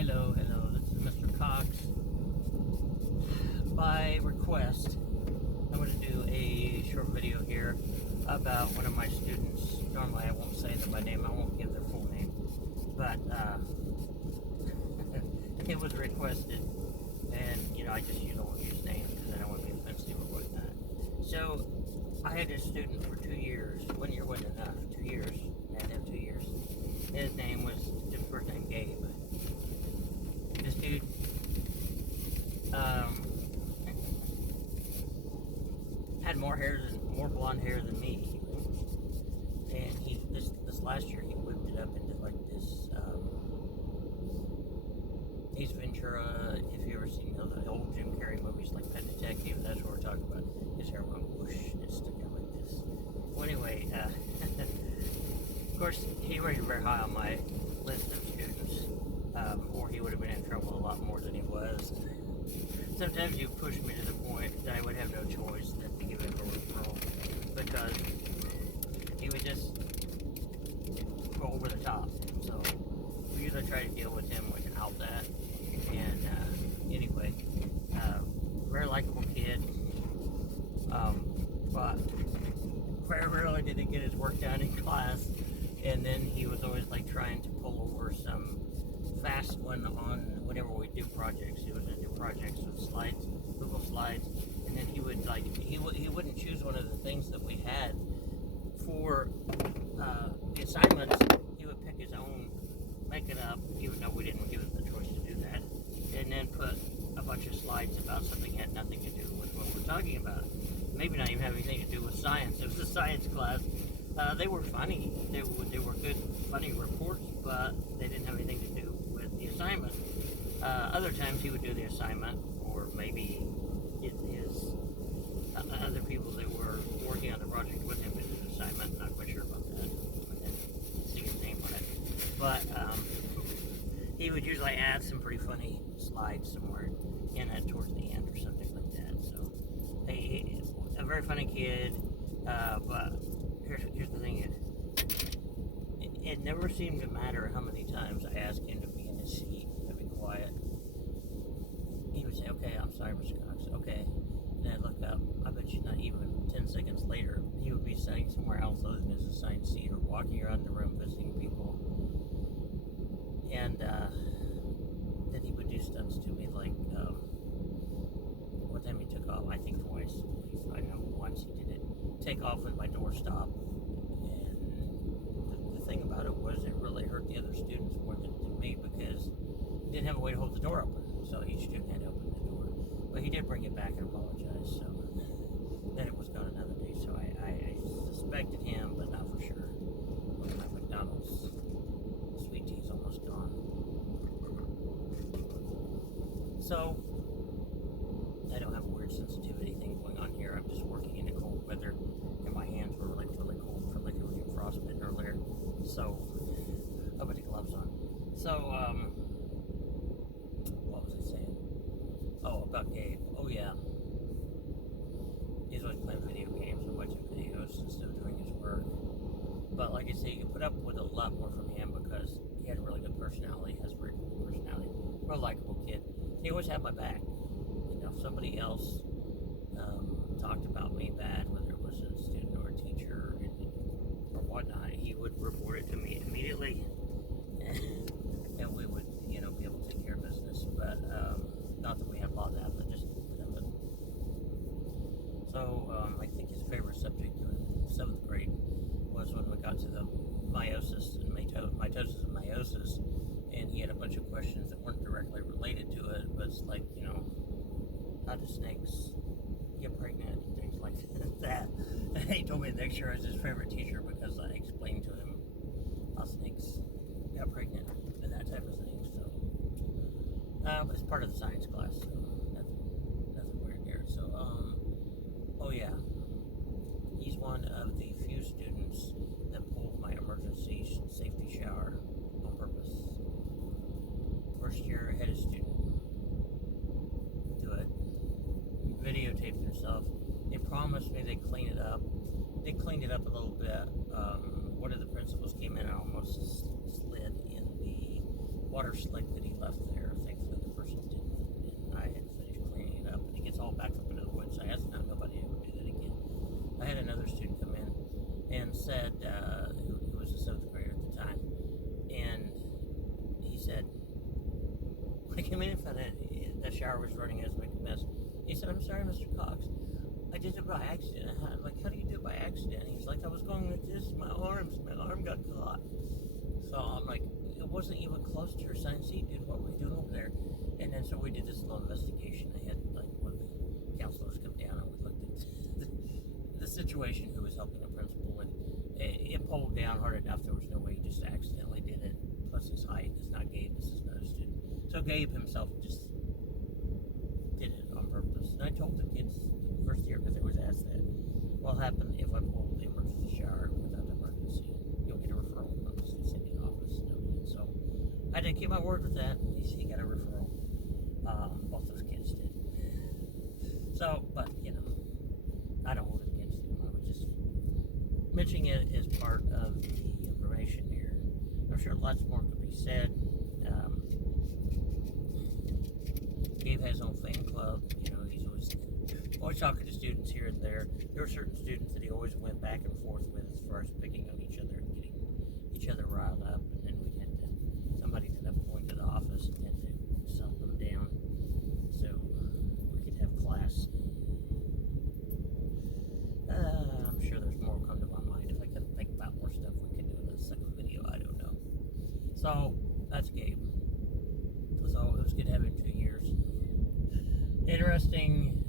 Hello, this is Mr. Cox. By request, I'm going to do a short video here about one of my students. Normally I won't say them by name, I won't give their full name, but it was requested, and I just don't want to use names because I don't want to be offensive or whatnot. So, I had this student for 2 years. 1 year wasn't enough. 2 years. I had to have 2 years. His name was, his first name, Gabe. This dude, had more blonde hair than me. And this last year, he whipped it up into like this, Ace Ventura. If you ever seen the old Jim Carrey movies like Pet Detective, that's what we're talking about. His hair went whoosh, it stuck out like this. Well, anyway, of course, he rated very high on my list of students, or he would have been in trouble a lot more than he was. Sometimes you push me to the point that I would have no choice than to give him a referral, because he would just go over the top. So we usually try to deal with him without that. And anyway, very likable kid, but very rarely did he get his work done in class. And then he was always like trying to pull over some fast one on whenever we do projects. He was going to do projects with slides, Google Slides, and then he would he wouldn't choose one of the things that we had for the assignments. He would pick his own, make it up, even though we didn't give him the choice to do that, and then put a bunch of slides about something that had nothing to do with what we're talking about. Maybe not even have anything to do with science. It was a science class. They were funny. They were good, funny reports, but they didn't have anything to do with the assignment. Other times he would do the assignment, or maybe his other people that were working on the project with him would do the assignment. Not quite sure about that. I didn't see his name on it. But he would usually add some pretty funny slides somewhere in it towards the end or something like that. So, a very funny kid, but here's the thing, it never seemed to matter how many times I asked him to be in his seat, to be quiet. He would say, okay, I'm sorry, Mr. Cox, okay. And I'd look up, I bet you not even 10 seconds later, he would be sitting somewhere else other than his assigned seat, or walking around the room visiting people. And then he would do stunts to me, like, one time he took off, I think twice, at least, I know once he did it, take off when my door stopped. And the thing about it was, it really hurt the other students more than it did me, because he didn't have a way to hold the door open, so each student had to open the door. But he did bring it back and apologize, so then it was gone another day. So I suspected him, but not for sure. My McDonald's sweet tea's almost gone. So I don't have a weird sensitivity thing going on here. I'm just working in the cold weather, and my hands were like really cold for like getting frostbitten earlier. So I put the gloves on. So what was I saying? Oh, about Gabe. Oh yeah, he's always playing video games and watching videos instead of doing his work. But like I say, you can put up with a lot more from him because he had a really good personality. Has a very good personality. Real likable kid. He always had my back. If somebody else talked about me bad, whether it was a student or a teacher or whatnot, he would report it to me immediately, and we would, be able to take care of business. But not that we had a lot of that, but just of it. So I think his favorite subject in 7th grade was when we got to the meiosis and mitosis and meiosis, and he had a bunch of questions that weren't directly related to it, but it's like, how do snakes get pregnant and things like that. He told me the next year I was his favorite teacher because I explained to him how snakes got pregnant and that type of thing. So it's part of the science class, so nothing weird there. So oh yeah, he's one of the few students that pulled my emergency safety shower on purpose. First year, I had a student do it. He videotaped himself. They promised me they'd clean it up. They cleaned it up a little bit. One of the principals came in and almost slid in the water slide like that he left there. Thankfully, the person didn't, and I had finished cleaning it up. And it gets all backed up into the woods. I asked now nobody ever do that again. I had another student come in and said, who was a 7th grader at the time, and he said, I came in and found out the shower was running as a big mess. He said, I'm sorry, Mr. Cox. I did it by accident. I'm like, how do you do it by accident? He's like, I was going like this, my arm got caught. So I'm like, it wasn't even close to your assigned seat, dude. What were you doing over there? And then so we did this little investigation. I had like one of the counselors come down and we looked at the situation, who was helping the principal, and it pulled down hard enough. There was no way he just accidentally did it. Plus his height is not Gabe, this is another student. So Gabe himself just did it on purpose. And I told the kids the first year, because they always asked that, what'll happen if I pull the emergency shower without the emergency? You'll get a referral from the sending office. So I did keep my word with that. He got a referral. Both those kids did. So, but I don't hold it against him. I was just mentioning it as part of the information here. I'm sure lots more could be said. Gabe has his own fan club. He's always talking to students here and there. There were certain students that he always went back and forth with as far as picking on each other and getting each other riled up. And then somebody'd end up going to the office and had to settle them down so we could have class. I'm sure there's more come to my mind. If I could think about more stuff, we could do in a second video. I don't know. So that's Gabe. So it was good having 2 years. Interesting